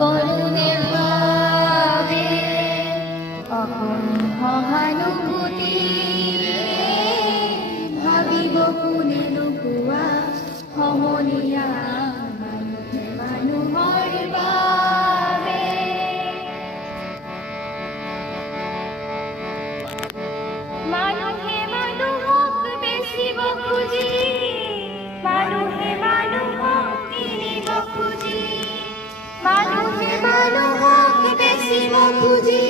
কৰুণেৰ বাবে অহং সহানুভূতিৰে ভাবিব কোনেনো কোৱা সমনীয়া মানুহে মানুহৰ বাবে। মানুহে মানুহক বেচিব খুজি, মানুহে মানুহক কিনিব খুজি, মানুহে মানুহক বেচিব খুজি